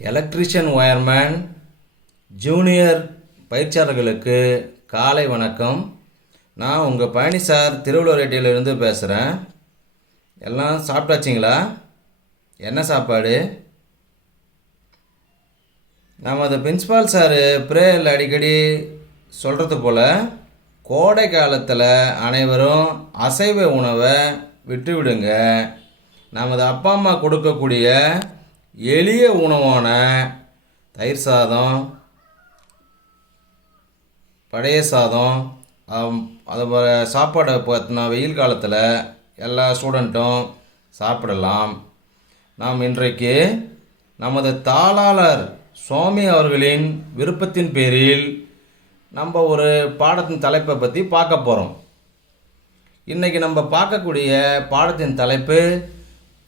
Electrician wireman junior பயிற்சியாளர்களுக்கு காலை வணக்கம். நான் உங்கள் பழனி சார் திருவள்ளுவரேட்டியிலிருந்து பேசுகிறேன். எல்லாம் சாப்பிட்டாச்சிங்களா? என்ன சாப்பாடு? நமது பிரின்ஸ்பால் சார் ப்ரேயரில் அடிக்கடி சொல்கிறது போல் கோடை காலத்தில் அனைவரும் அசைவ உணவை விட்டுவிடுங்க. நமது அப்பா அம்மா கொடுக்கக்கூடிய எளிய உணவான தயிர் சாதம், பழைய சாதம், அது சாப்பாடை பார்த்தினா வெயில் காலத்தில் எல்லா ஸ்டூடெண்ட்டும் சாப்பிடலாம். நாம் இன்றைக்கு நமது தாளாளர் சுவாமி அவர்களின் விருப்பத்தின் பேரில் நம்ம ஒரு பாடத்தின் தலைப்பை பற்றி பார்க்க போகிறோம். இன்றைக்கி நம்ம பார்க்கக்கூடிய பாடத்தின் தலைப்பு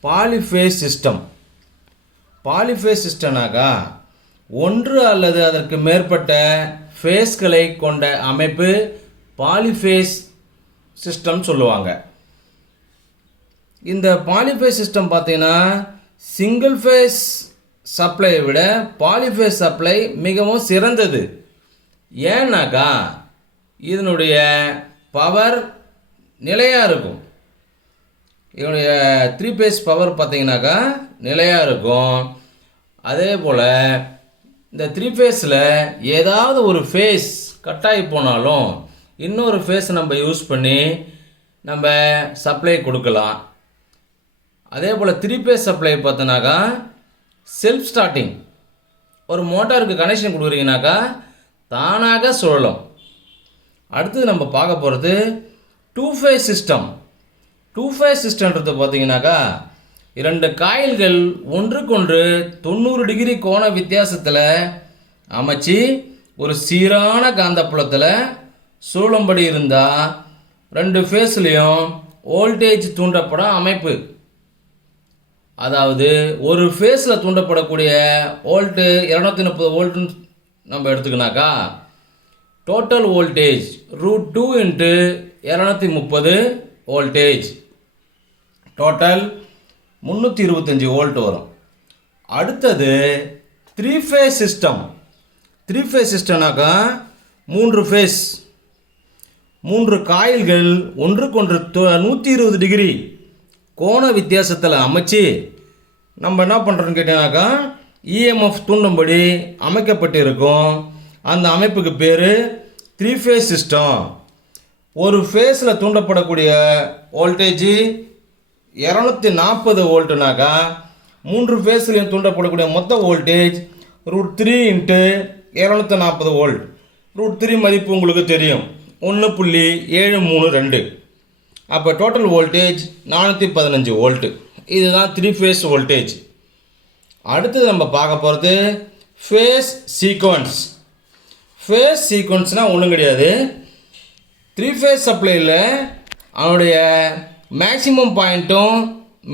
பாலிஃபேஸ் சிஸ்டம். பாலிஃபேஸ் சிஸ்டம்னாக்கா ஒன்று அல்லது அதற்கு மேற்பட்ட ஃபேஸ்களை கொண்ட அமைப்பு பாலிஃபேஸ் சிஸ்டம் சொல்லுவாங்க. இந்த பாலிஃபேஸ் சிஸ்டம் பார்த்தீங்கன்னா சிங்கிள் ஃபேஸ் சப்ளையை விட பாலிஃபேஸ் சப்ளை மிகவும் சிறந்தது. ஏன்னாக்கா இதனுடைய பவர் நிலையாக இருக்கும். இதனுடைய 3 phase பவர் பார்த்தீங்கன்னாக்கா நிலையாக இருக்கும். அதே போல் இந்த 3 phaseல் ஏதாவது ஒரு ஃபேஸ் கட்டாகி போனாலும் இன்னொரு ஃபேஸ் நம்ம யூஸ் பண்ணி நம்ம சப்ளை கொடுக்கலாம். அதே போல் 3 phase சப்ளை பார்த்தோன்னாக்கா செல்ஃப் ஸ்டார்டிங். ஒரு மோட்டாருக்கு கனெக்ஷன் கொடுக்குறீங்கனாக்கா தானாக சுழலும். அடுத்தது நம்ம பார்க்க போகிறது 2 phase சிஸ்டம். 2 phase சிஸ்டம்ன்றது பார்த்தீங்கன்னாக்கா 2 காயில்கள் ஒன்றுக்கொன்று 90 டிகிரி கோண வித்தியாசத்தில் அமைச்சு ஒரு சீரான காந்தப்புலத்தில் சூழும்படி இருந்தால் 2 ஃபேஸ்லேயும் வோல்டேஜ் தூண்டப்படும் அமைப்பு. அதாவது ஒரு ஃபேஸில் தூண்டப்படக்கூடிய வோல்ட்டு 230 வோல்ட்டுன்னு நம்ம எடுத்துக்கினாக்கா total voltage √2 × 230 voltage total 325 volt வரும். அடுத்தது 3 phase சிஸ்டம். 3 phase சிஸ்டம்னாக்கா 3 ஃபேஸ், 3 காயில்கள் ஒன்றுக்கொன்று 120 டிகிரி கோண வித்தியாசத்தில் அமைச்சு நம்ம என்ன பண்ணுறோன்னு கேட்டீங்கன்னாக்கா இஎம்எஃப் தூண்டும்படி அமைக்கப்பட்டு இருக்கும். அந்த அமைப்புக்கு பேர் 3 phase சிஸ்டம். ஒரு ஃபேஸில் தூண்டப்படக்கூடிய வோல்டேஜ் 240 வோல்ட்டுனாக்கா 3 ஃபேஸ்லையும் தூண்டப்படக்கூடிய மொத்த வோல்டேஜ் √3 × 240 வோல்ட். √3 மதிப்பு உங்களுக்கு தெரியும், 1.732. அப்போ டோட்டல் வோல்டேஜ் 415 வோல்ட்டு. இதுதான் 3 phase வோல்டேஜ். அடுத்தது நம்ம பார்க்க போகிறது ஃபேஸ் சீக்வன்ஸ். ஃபேஸ் சீக்வன்ஸ்னால் ஒன்றும் கிடையாது. 3 phase சப்ளையில் அவனுடைய மேக்சிமம் பாயிண்ட்டும்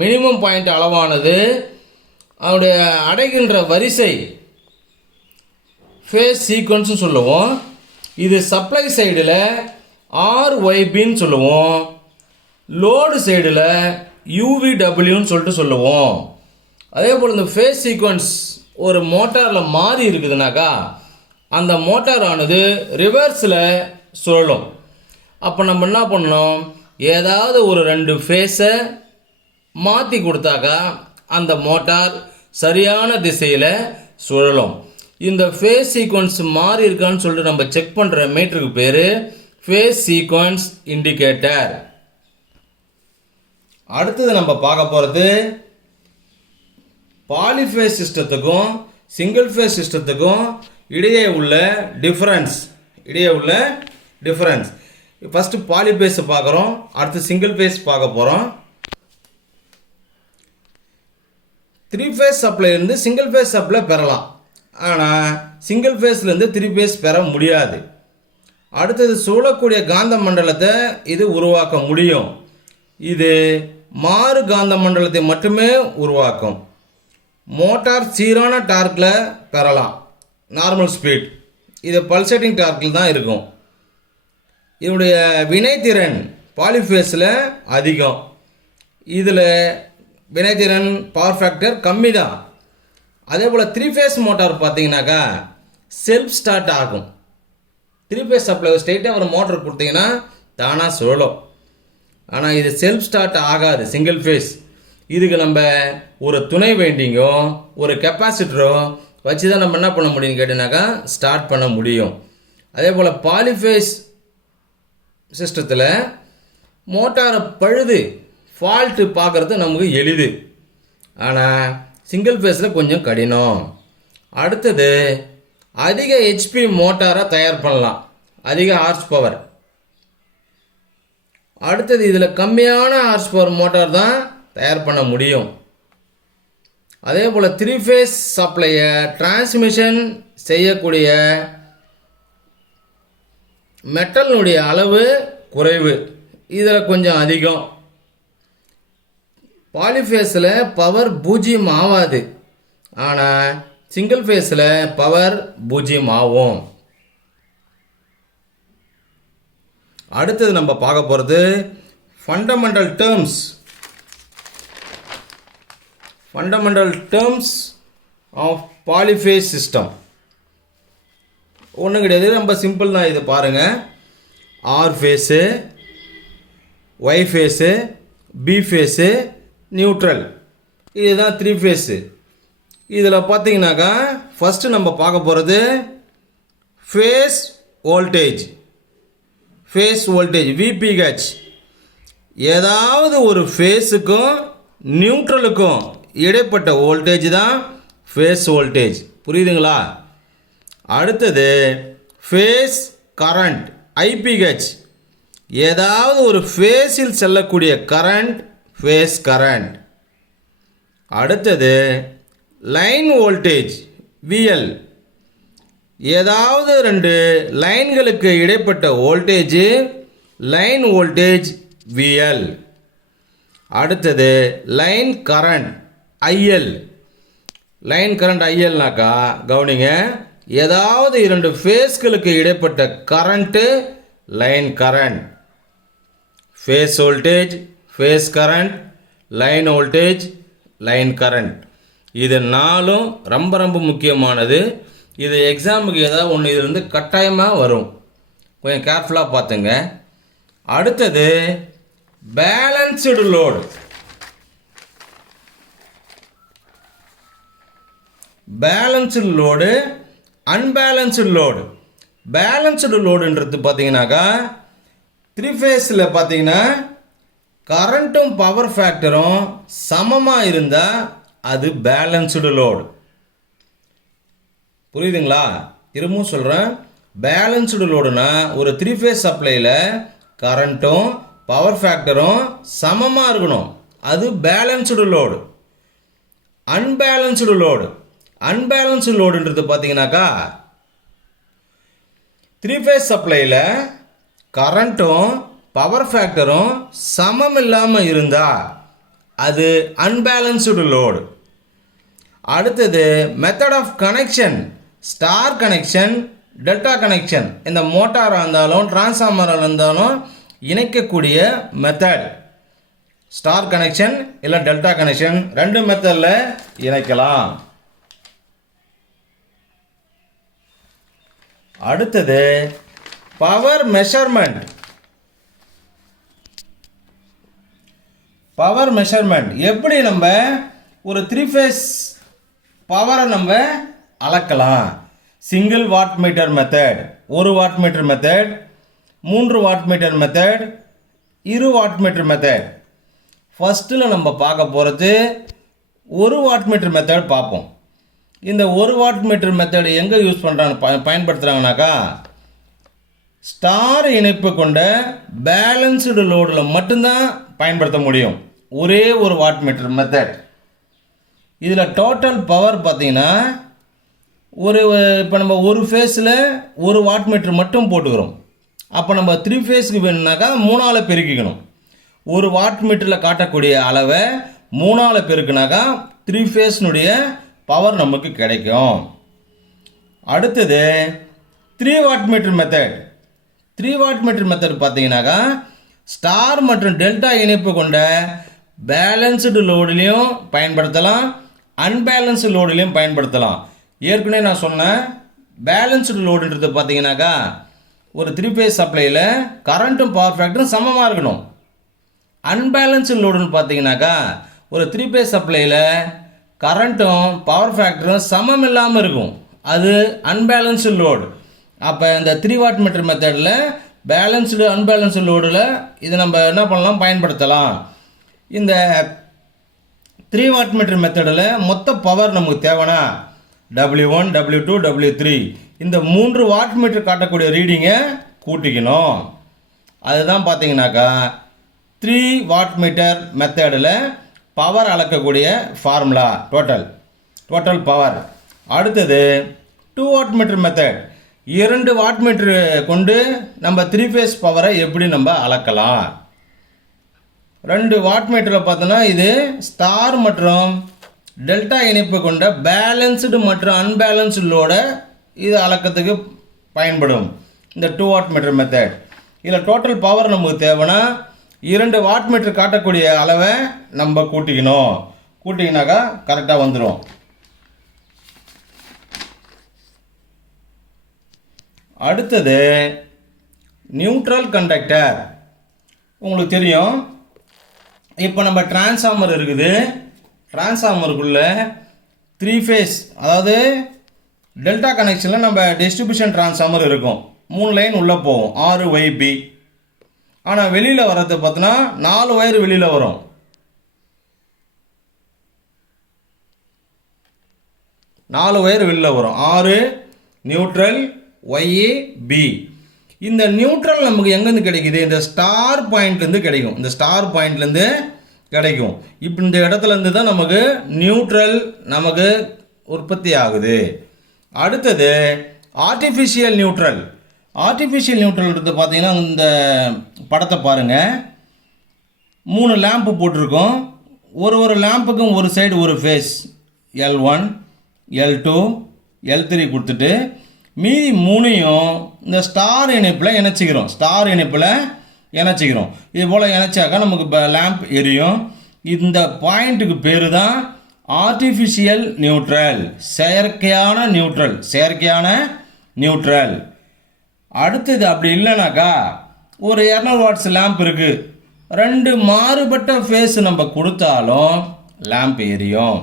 மினிமம் பாயிண்ட் அளவானது அவனுடைய அடைகின்ற வரிசை ஃபேஸ் சீக்வன்ஸ்னு சொல்லுவோம். இது சப்ளை சைடில் RYBன்னு சொல்லுவோம், லோடு சைடில் UVWன்னு சொல்லுவோம். அதே போல் இந்த ஃபேஸ் சீக்வன்ஸ் ஒரு மோட்டாரில் மாறி இருக்குதுனாக்கா அந்த மோட்டாரானது ரிவர்ஸில் சுழலும். அப்போ நம்ம என்ன பண்ணணும், ஏதாவது ஒரு 2 ஃபேஸை மாற்றி கொடுத்தாக்கா அந்த மோட்டார் சரியான திசையில் சுழலும். இந்த ஃபேஸ் சீக்வன்ஸ் மாறி இருக்கான்னு சொல்லிட்டு நம்ம செக் பண்ணுற மீட்டருக்கு பேர் ஃபேஸ் சீக்வன்ஸ் இண்டிகேட்டர். அடுத்தது நம்ம பார்க்க போகிறது பாலிஃபேஸ் சிஸ்டத்துக்கும் சிங்கிள் ஃபேஸ் சிஸ்டத்துக்கும் இடையே உள்ள டிஃபரன்ஸ். ஃபஸ்ட்டு பாலிஃபேஸ் பார்க்குறோம், அடுத்து சிங்கிள் ஃபேஸ் பார்க்க போகிறோம். 3 phase சப்ளைலேருந்து சிங்கிள் ஃபேஸ் சப்ளை பெறலாம், ஆனால் சிங்கிள் ஃபேஸ்லேருந்து 3 phase பெற முடியாது. அடுத்தது சூழக்கூடிய காந்த மண்டலத்தை இது உருவாக்க முடியும். இது மாறு காந்த மண்டலத்தை மட்டுமே உருவாக்கும். மோட்டார் சீரான டார்க்கில் பெறலாம், நார்மல் ஸ்பீட். இது பல்சேட்டிங் டார்க்கில் தான் இருக்கும். இதனுடைய வினைத்திறன் பாலிஃபேஸில் அதிகம். இதில் வினைத்திறன் பவர் ஃபேக்டர் கம்மி தான். அதே போல் 3 ஃபேஸ் மோட்டார் பார்த்தீங்கன்னாக்கா செல்ஃப் ஸ்டார்ட் ஆகும். 3 ஃபேஸ் சப்ளை ஸ்ட்ரெயிட்டாக ஒரு மோட்டர் கொடுத்தீங்கன்னா தானாக சுழலும். ஆனால் இது செல்ஃப் ஸ்டார்ட் ஆகாது, சிங்கிள் ஃபேஸ். இதுக்கு நம்ம ஒரு துணை வைண்டிங்கோ ஒரு கெப்பாசிட்டரோ வச்சு தான் நம்ம என்ன பண்ண முடியும்னு கேட்டீங்கன்னாக்கா ஸ்டார்ட் பண்ண முடியும். அதே போல் பாலிஃபேஸ் சிஸ்டத்தில் மோட்டாரை பழுது ஃபால்ட்டு பார்க்குறது நமக்கு எளிது. ஆனால் சிங்கிள் ஃபேஸில் கொஞ்சம் கடினம். அடுத்தது அதிக ஹெச்பி மோட்டாரை தயார் பண்ணலாம், அதிக ஹார்ஸ் பவர். அடுத்தது இதில் கம்மியான ஹார்ஸ் பவர் மோட்டார் தான் தயார் பண்ண முடியும். அதே போல் 3 ஃபேஸ் சப்ளையை டிரான்ஸ்மிஷன் செய்யக்கூடிய மெட்டலினுடைய அளவு குறைவு, இதில் கொஞ்சம் அதிகம். பாலிஃபேஸில் பவர் 0 ஆகாது, ஆனால் சிங்கிள் ஃபேஸில் பவர் 0 ஆகும். அடுத்தது நம்ம பார்க்க போகிறது fundamental terms of polyphase system. ஒன்றும் கிடையாது, ரொம்ப சிம்பிள் தான். இது பாருங்கள், R phase, Y phase, B phase, neutral, இதுதான் 3 ஃபேஸு. இதில் பார்த்தீங்கன்னாக்கா ஃபஸ்ட்டு நம்ம பார்க்க போகிறது ஃபேஸ் வோல்டேஜ் VPH. ஏதாவது ஒரு ஃபேஸுக்கும் நியூட்ரலுக்கும் இடைப்பட்ட வோல்டேஜ் தான் ஃபேஸ் வோல்டேஜ். புரியுதுங்களா? அடுத்தது ஃபேஸ் கரண்ட் IPH. ஏதாவது ஒரு ஃபேஸில் செல்லக்கூடிய கரண்ட் ஃபேஸ் கரண்ட். அடுத்தது லைன் வோல்டேஜ் VL. ஏதாவது 2 லைன்களுக்கு இடைப்பட்ட வோல்டேஜ் லைன் வோல்டேஜ் VL. அடுத்தது line current IL. Line current ILனாக்கா கவனிங்க, ஏதாவது 2 ஃபேஸ்களுக்கு இடைப்பட்ட current line current. Phase voltage, phase current, line voltage, line current. இது 4 ரொம்ப ரொம்ப முக்கியமானது. இது எக்ஸாமுக்கு ஏதாவது ஒன்று இதுலேருந்து கட்டாயமாக வரும், கொஞ்சம் கேர்ஃபுல்லாக பார்த்துங்க. அடுத்தது balanced load. Balanced load, unbalanced load. Balanced லோடுன்றது பார்த்தீங்கன்னாக்கா 3 ஃபேஸில் பார்த்தீங்கன்னா கரண்ட்டும் பவர் ஃபேக்டரும் சமமாக இருந்தால் அது பேலன்ஸ்டு லோடு. புரியுதுங்களா? திரும்பவும் சொல்கிறேன், பேலன்ஸ்டு லோடுனா ஒரு 3 ஃபேஸ் சப்ளையில் கரண்ட்டும் பவர் ஃபேக்டரும் சமமாக இருக்கணும், அது பேலன்ஸ்டு லோடு. அன்பேலன்ஸ்டு லோடுன்றது பார்த்தீங்கன்னாக்கா 3 ஃபேஸ் சப்ளையில் கரண்ட்டும் பவர் ஃபேக்டரும் சமம் இல்லாமல் இருந்தால் அது அன்பேலன்ஸ்டு லோடு. அடுத்தது method of connection, star connection, delta connection. இந்த மோட்டாராக இருந்தாலும் டிரான்ஸ்ஃபார்மராக இருந்தாலும் இணைக்கக்கூடிய மெத்தட் ஸ்டார் கனெக்ஷன் இல்லை டெல்டா கனெக்ஷன், 2 மெத்தடில் இணைக்கலாம். அடுத்தது பவர் மெஷர்மெண்ட். எப்படி நம்ம ஒரு 3 ஃபேஸ் பவரை நம்ம அளக்கலாம்? Single watt meter method, 1 watt meter method, 3 watt meter method, 2 watt meter method. ஃபஸ்ட்டில் நம்ம பார்க்க போகிறது 1 வாட் மீட்டர் மெத்தட் பார்ப்போம். இந்த 1 வாட் மீட்டர் மெத்தட் எங்கே யூஸ் பண்ணுறாங்க, பயன்படுத்துகிறாங்கனாக்கா ஸ்டார் இணைப்பு கொண்ட பேலன்ஸ்டு லோடில் மட்டும்தான் பயன்படுத்த முடியும். ஒரே 1 வாட் மீட்டர் மெத்தட். இதில் டோட்டல் பவர் பார்த்தீங்கன்னா இப்போ நம்ம ஒரு ஃபேஸில் 1 வாட் மீட்டர் மட்டும் போட்டுக்கிறோம். அப்போ நம்ம 3 ஃபேஸுக்கு வேணும்னாக்கா 3ஆல் பெருக்கிக்கணும். 1 வாட் மீட்டரில் காட்டக்கூடிய அளவை 3ஆல் பெருக்குனாக்கா 3 ஃபேஸ்னுடைய பவர் நமக்கு கிடைக்கும். அடுத்தது 3 watt meter method. 3 watt meter method பார்த்தீங்கன்னாக்கா ஸ்டார் மற்றும் டெல்டா இணைப்பு கொண்ட பேலன்ஸ்டு லோடுலையும் பயன்படுத்தலாம், அன்பேலன்ஸ்டு லோடுலையும் பயன்படுத்தலாம். ஏற்கனவே நான் சொன்னேன், பேலன்ஸ்டு லோடுன்றது பார்த்தீங்கன்னாக்கா ஒரு 3 ஃபேஸ் சப்ளையில் கரண்ட்டும் பவர் ஃபேக்டரும் சமமாக இருக்கணும். அன்பேலன்ஸ்டு லோடுன்னு பார்த்தீங்கன்னாக்கா ஒரு 3 ஃபேஸ் சப்ளையில் கரண்ட்டும் பவர் ஃபேக்டரும் சமம் இல்லாமல் இருக்கும். அது அன்பேலன்ஸ்டு லோடு. அப்போ இந்த 3 வாட் மீட்டர் மெத்தடில் பேலன்ஸ்டு அன்பேலன்ஸ்டு லோடில் இதை நம்ம என்ன பண்ணலாம், பயன்படுத்தலாம். இந்த 3 வாட் மீட்டர் மெத்தடில் மொத்த பவர் நமக்கு தேவைன்னா W1, W2, W3 இந்த 3 வாட் மீட்டர் காட்டக்கூடிய ரீடிங்கை கூட்டிக்கணும். அதுதான் பார்த்தீங்கன்னாக்கா 3 வாட் மீட்டர் மெத்தடில் பவர் அளக்கக்கூடிய ஃபார்முலா டோட்டல் பவர். அடுத்தது 2 watt meter method. 2 watt meter கொண்டு நம்ம 3 ஃபேஸ் பவரை எப்படி நம்ம அளக்கலாம். 2 வாட் மீட்டரில் பார்த்தோன்னா இது ஸ்டார் மற்றும் டெல்டா இணைப்பு கொண்ட பேலன்ஸ்டு மற்றும் அன்பேலன்ஸ்டு லோடை இது அளக்கிறதுக்கு பயன்படும் இந்த 2 வாட் மீட்டர் மெத்தட். இதில் டோட்டல் பவர் நமக்கு தேவைன்னா 2 வாட் மீட்டர் காட்டக்கூடிய அளவை நம்ம கூட்டிங்கனாக்கா கரெக்டாக வந்துடும். அடுத்தது நியூட்ரல் கண்டக்டர். உங்களுக்கு தெரியும், இப்போ நம்ம டிரான்ஸ்ஃபார்மர் இருக்குது. டிரான்ஸ்ஃபார்மருக்குள்ளே 3 ஃபேஸ், அதாவது டெல்டா கனெக்ஷனில் நம்ம டிஸ்ட்ரிபியூஷன் டிரான்ஸ்ஃபார்மர் இருக்கும். 3 லைன் உள்ளே போகும், RYB. ஆனால் வெளியில் வர்றது பார்த்தோன்னா 4 ஒயர் வெளியில் வரும். 4 ஒயர் வெளியில் வரும். R neutral, YB. இந்த நியூட்ரல் நமக்கு எங்கேருந்து கிடைக்குது, இந்த ஸ்டார் பாயிண்ட்லேருந்து கிடைக்கும். இந்த ஸ்டார் பாயிண்ட்லேருந்து கிடைக்கும். இப்போ இந்த இடத்துலேருந்து தான் நமக்கு நியூட்ரல் நமக்கு உற்பத்தி ஆகுது. அடுத்தது ஆர்டிஃபிஷியல் நியூட்ரல். ஆர்டிஃபிஷியல் நியூட்ரல்ன்றது பார்த்தீங்கன்னா இந்த படத்தை பாருங்கள். 3 லேம்பு போட்டிருக்கோம். ஒரு லேம்புக்கும் ஒரு சைடு ஒரு ஃபேஸ் L1, L2, L3 கொடுத்துட்டு மீதி 3ஐயும் இந்த ஸ்டார் இணைப்பில் இணைச்சிக்கிறோம். இது போல் இணைச்சாக்கா நமக்கு லேம்ப் எரியும். இந்த பாயிண்ட்டுக்கு பேர் தான் ஆர்டிஃபிஷியல் நியூட்ரல், செயற்கையான நியூட்ரல். அடுத்தது அப்படி இல்லைனாக்கா ஒரு 200 வாட்ஸ் லேம்ப் இருக்குது. 2 மாறுபட்ட ஃபேஸ் நம்ம கொடுத்தாலும் லேம்ப் எரியும்.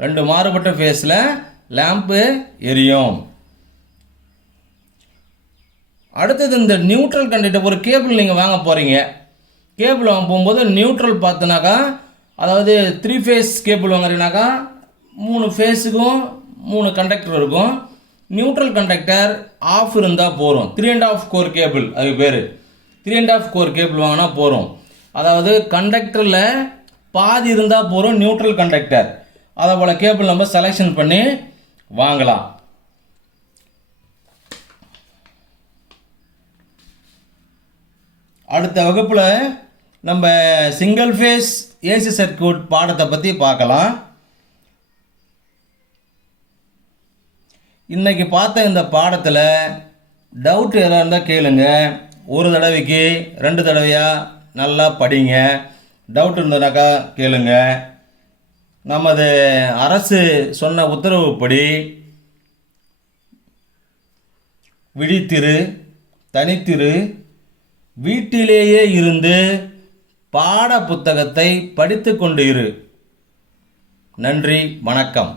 2 மாறுபட்ட ஃபேஸில் லேம்ப்பு எரியும். அடுத்தது இந்த நியூட்ரல் கண்டக்டர். ஒரு கேபிள் நீங்கள் வாங்க போகிறீங்க. கேபிள் வாங்க போகும்போது நியூட்ரல் பார்த்தோன்னாக்கா, அதாவது 3 ஃபேஸ் கேபிள் வாங்குறீங்கனாக்கா 3 ஃபேஸுக்கும் 3 கண்டக்டர் இருக்கும். நியூட்ரல் கண்டக்டர் ஆஃப் இருந்தால் போகிறோம். 3.5 கோர் கேபிள், அது பேர் 3.5 கோர் கேபிள் வாங்கினா போகிறோம். அதாவது கண்டக்டரில் பாதி இருந்தால் போகிறோம் நியூட்ரல் கண்டக்டர். அதை போல் கேபிள் நம்ம செலெக்ஷன் பண்ணி வாங்கலாம். அடுத்த வகுப்பில் நம்ம சிங்கிள் ஃபேஸ் ஏசி சர்க்யூட் பாடத்தை பற்றி பார்க்கலாம். இன்றைக்கி பார்த்த இந்த பாடத்தில் டவுட் எதாக இருந்தால் கேளுங்க. ஒரு தடவைக்கு 2 தடவையாக நல்லா படிங்க. டவுட் இருந்ததுனாக்கா கேளுங்க. நமது அரசு சொன்ன உத்தரவுப்படி விழித்திரு, தனித்திரு, வீட்டிலேயே இருந்து பாட புத்தகத்தை படித்து கொண்டு இரு. நன்றி, வணக்கம்.